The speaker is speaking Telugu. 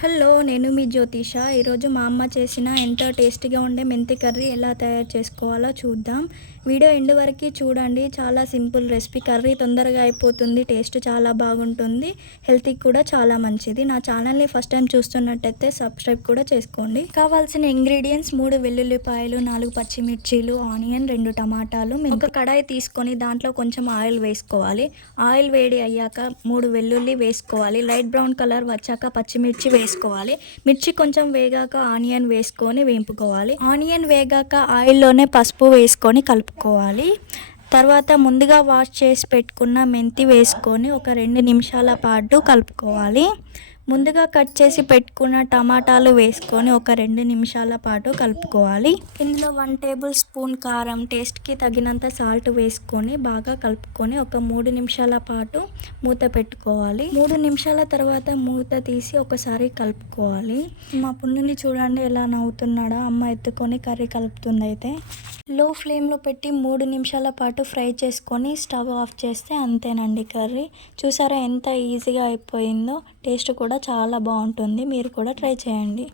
హలో, నేను మీ జ్యోతిష. ఈరోజు మా అమ్మ చేసిన ఎంతో టేస్టీగా ఉండే మెంతి కర్రీ ఎలా తయారు చేసుకోవాలో చూద్దాం. వీడియో ఎండ్ వరకు చూడండి. చాలా సింపుల్ రెసిపీ. కర్రీ తొందరగా అయిపోతుంది, టేస్ట్ చాలా బాగుంటుంది, హెల్త్కి కూడా చాలా మంచిది. నా ఛానల్ని ఫస్ట్ టైం చూస్తున్నట్టయితే సబ్స్క్రైబ్ కూడా చేసుకోండి. కావాల్సిన ఇంగ్రీడియంట్స్ 3 వెల్లుల్లిపాయలు, 4 పచ్చిమిర్చీలు, ఆనియన్, 2 టమాటాలు. ఒక కడాయి తీసుకొని దాంట్లో కొంచెం ఆయిల్ వేసుకోవాలి. ఆయిల్ వేడి అయ్యాక 3 వెల్లుల్లి వేసుకోవాలి. లైట్ బ్రౌన్ కలర్ వచ్చాక పచ్చిమిర్చి వేసుకోవాలి. మిర్చి కొంచెం వేగాక ఆనియన్ వేసుకొని వేపుకోవాలి. ఆనియన్ వేగాక ఆయిల్లోనే పసుపు వేసుకొని కలుపుకోవాలి. తర్వాత ముందుగా వాష్ చేసి పెట్టుకున్న మెంతి వేసుకొని ఒక 2 నిమిషాల పాటు కలుపుకోవాలి. ముందుగా కట్ చేసి పెట్టుకున్న టమాటాలు వేసుకొని ఒక 2 నిమిషాల పాటు కలుపుకోవాలి. ఇందులో 1 టేబుల్ స్పూన్ కారం, టేస్ట్కి తగినంత సాల్ట్ వేసుకొని బాగా కలుపుకొని ఒక 3 నిమిషాల పాటు మూత పెట్టుకోవాలి. 3 నిమిషాల తర్వాత మూత తీసి ఒకసారి కలుపుకోవాలి. మా పుల్లుని చూడండి ఎలా నవ్వుతున్నాడో. అమ్మ ఎత్తుకొని కర్రీ కలుపుతుంది. అయితే లో ఫ్లేమ్లో పెట్టి 3 నిమిషాల పాటు ఫ్రై చేసుకొని స్టవ్ ఆఫ్ చేస్తే అంతేనండి కర్రీ. చూసారా ఎంత ఈజీగా అయిపోయిందో. టేస్ట్ కూడా చాలా బాగుంటుంది. మీరు కూడా ట్రై చేయండి.